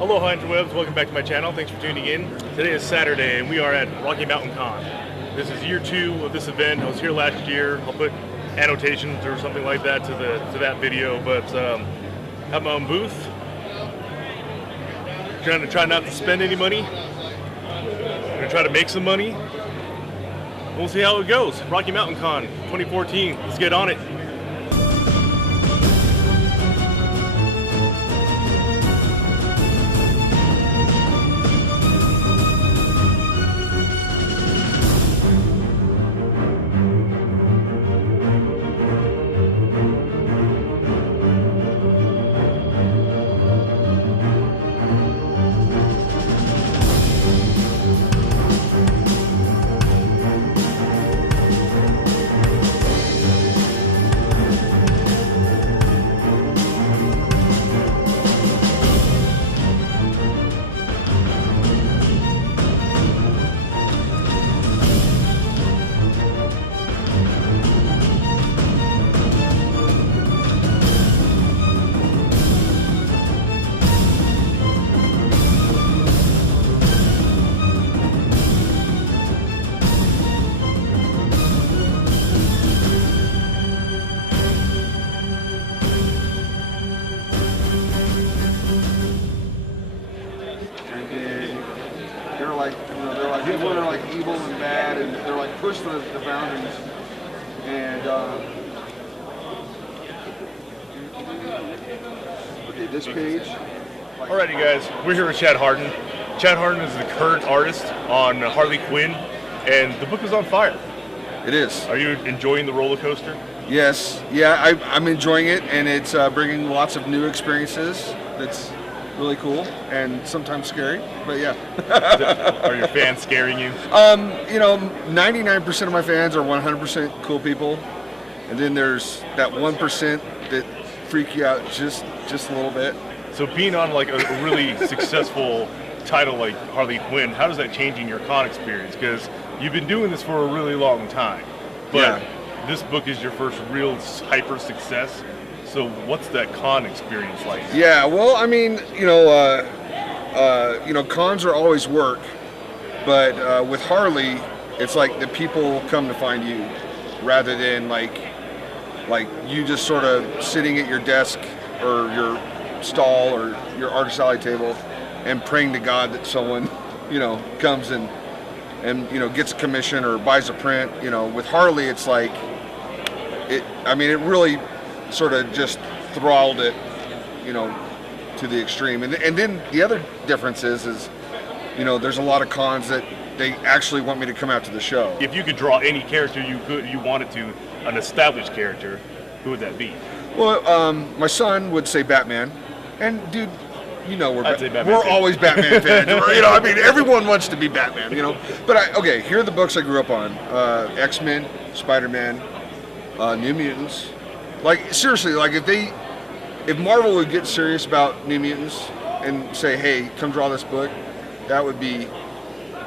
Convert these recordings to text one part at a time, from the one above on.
Aloha interwebs, welcome back to my channel. Thanks for tuning in. Today is Saturday and we are at Rocky Mountain Con. This is year 2 of this event. I was here last year. I'll put annotations or something like that to that video, but have my own booth. Try not to spend any money. I'm gonna try to make some money. We'll see how it goes. Rocky Mountain Con 2014. Let's get on it. People are like evil and bad, and they're like push the boundaries. And okay, this page. Alrighty, guys, we're here with Chad Hardin. Chad Hardin is the current artist on Harley Quinn, and the book is on fire. It is. Are you enjoying the roller coaster? Yes. Yeah, I'm enjoying it, and it's bringing lots of new experiences. That's really cool and sometimes scary, but yeah. Are your fans scaring you? 99% of my fans are 100% cool people, and then there's that 1% that freak you out just a little bit. So being on like a really successful title like Harley Quinn, how does that change in your con experience? Because you've been doing this for a really long time, but this book is your first real hyper success. So what's that con experience like? Yeah, well, I mean, cons are always work, but with Harley, it's like the people come to find you, rather than like you just sort of sitting at your desk or your stall or your artist alley table and praying to God that someone, comes and gets a commission or buys a print. With Harley, it's like it really sort of just throttled it, to the extreme. And then the other difference is there's a lot of cons that they actually want me to come out to the show. If you could draw any character you wanted to, an established character, who would that be? Well, my son would say Batman, and dude, we're too. always Batman fans. Everyone wants to be Batman, But here are the books I grew up on: X-Men, Spider-Man, New Mutants. Like, seriously, like if Marvel would get serious about New Mutants and say, hey, come draw this book, that would be,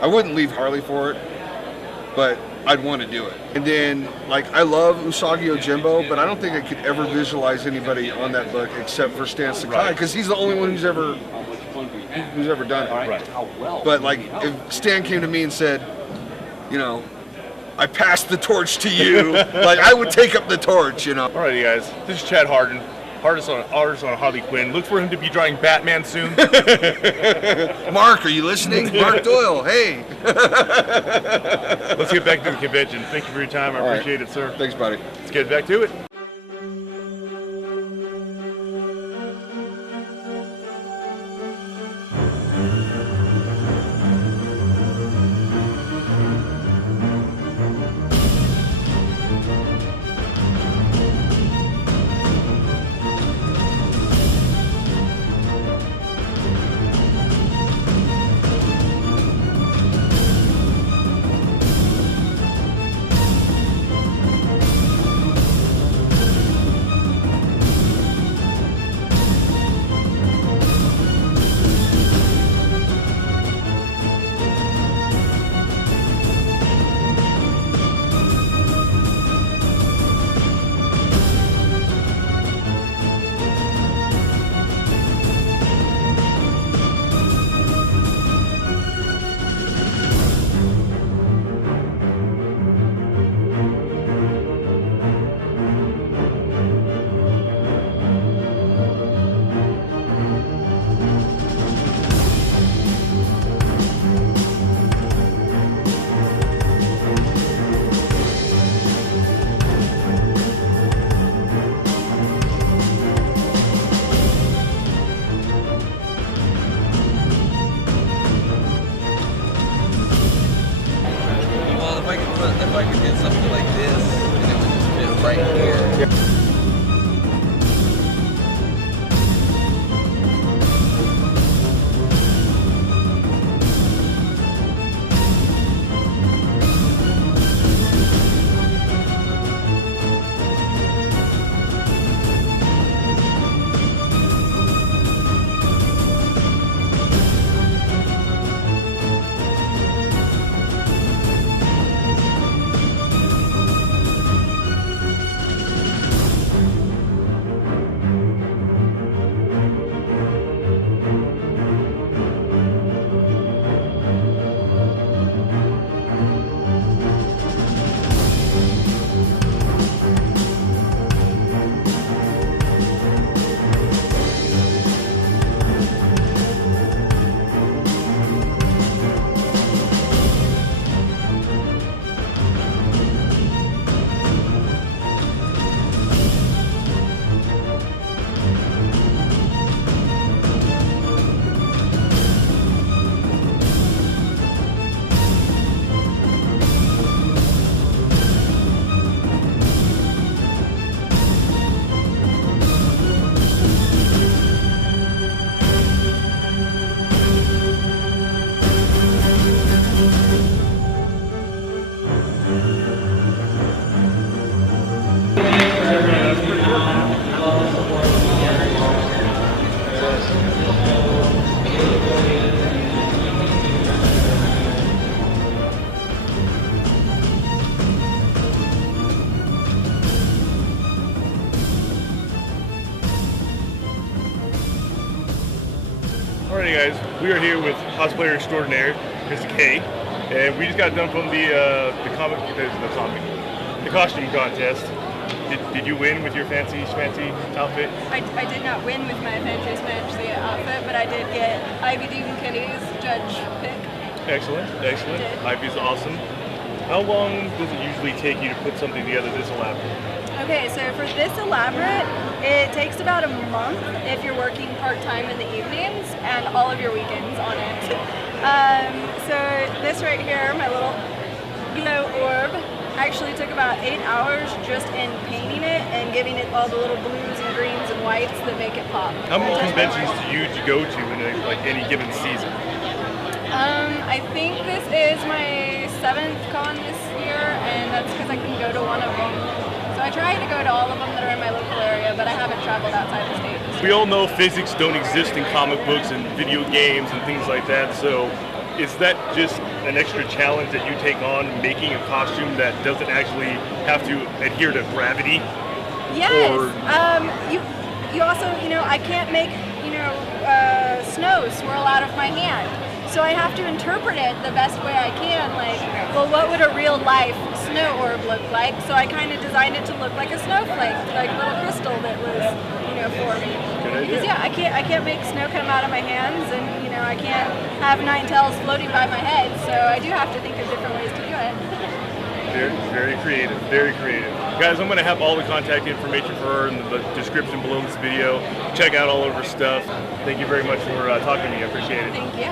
I wouldn't leave Harley for it, but I'd want to do it. And then, like, I love Usagi Yojimbo, but I don't think I could ever visualize anybody on that book except for Stan Sakai, because he's the only one who's ever done it. Right. But, like, if Stan came to me and said, I passed the torch to you, like, I would take up the torch, Alrighty, guys, this is Chad Hardin, artist on Harley Quinn. Look for him to be drawing Batman soon. Mark, are you listening? Mark Doyle, hey. Let's get back to the convention. Thank you for your time. I appreciate it, sir. Thanks, buddy. Let's get back to it. Alrighty guys, we are here with cosplayer extraordinaire, Kristi Kai, and we just got done from the costume contest. Did you win with your fancy schmancy outfit? I did not win with my fancy schmancy outfit, but I did get Ivy Dean Kenny's judge pick. Excellent, excellent. Ivy's awesome. How long does it usually take you to put something together this elaborate? Okay, so for this elaborate, it takes about a month if you're working part-time in the evenings and all of your weekends on it. So this right here, my little glow orb, actually took about 8 hours just in painting it and giving it all the little blues and greens and whites that make it pop. How many conventions do you go to in any given season? I think this is my 7th con this year, and that's because I couldn't go to one of them. So I try to go to all of them that are in my local area, but I haven't traveled outside the state. We all know physics don't exist in comic books and video games and things like that, so is that just an extra challenge that you take on, making a costume that doesn't actually have to adhere to gravity? Yes. You also, I can't make, snow swirl out of my hand. So I have to interpret it the best way I can, like, well, what would a real life snow orb look like? So I kind of designed it to look like a snowflake, like a little crystal that was, for me. Because yeah, I can't make snow come out of my hands, and I can't have 9 tails floating by my head. So I do have to think of different ways to do it. Very, very creative, very creative. Guys, I'm going to have all the contact information for her in the description below this video. Check out all of her stuff. Thank you very much for talking to me. I appreciate it. Thank you.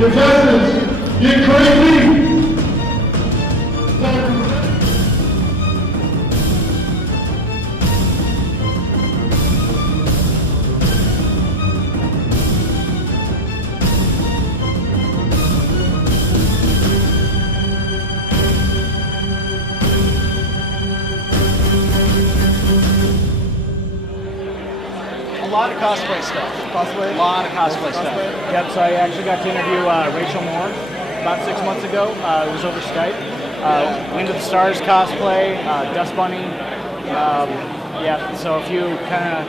Contestants, get crazy! A lot of cosplay stuff. Cosplay? A lot of cosplay stuff. Yep, so I actually got to interview Rachel Moore about 6 months ago. It was over Skype. Wind of the Stars cosplay, Dust Bunny. Yeah, so a few kind of.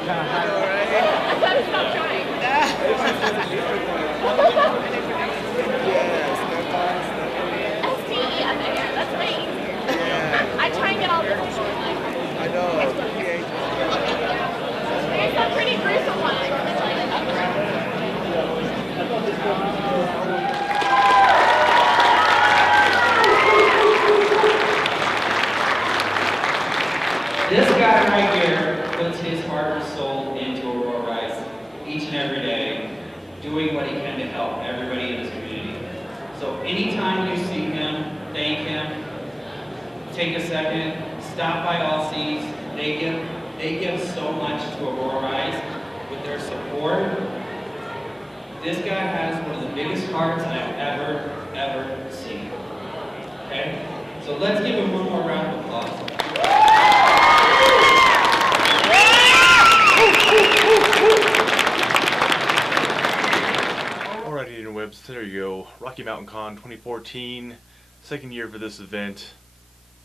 every day doing what he can to help everybody in his community. So anytime you see him, thank him, take a second, stop by All Seas. They give so much to Aurora Rise with their support. This guy has one of the biggest hearts I've ever seen. Okay? So let's give him one more round of applause. Alrighty, interwebs, there you go. Rocky Mountain Con 2014, second year for this event.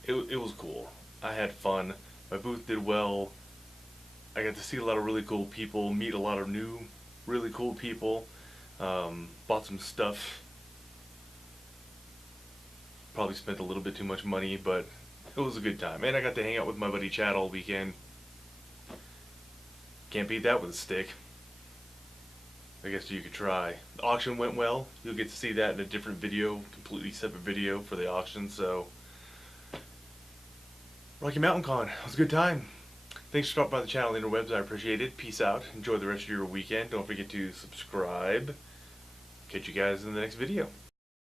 It was cool. I had fun. My booth did well. I got to see a lot of really cool people, meet a lot of new, really cool people. Bought some stuff. Probably spent a little bit too much money, but it was a good time. And I got to hang out with my buddy Chad all weekend. Can't beat that with a stick. I guess you could try. The auction went well. You'll get to see that in a different video, completely separate video for the auction. So, Rocky Mountain Con, it was a good time. Thanks for stopping by the channel, interwebs. I appreciate it. Peace out. Enjoy the rest of your weekend. Don't forget to subscribe. Catch you guys in the next video.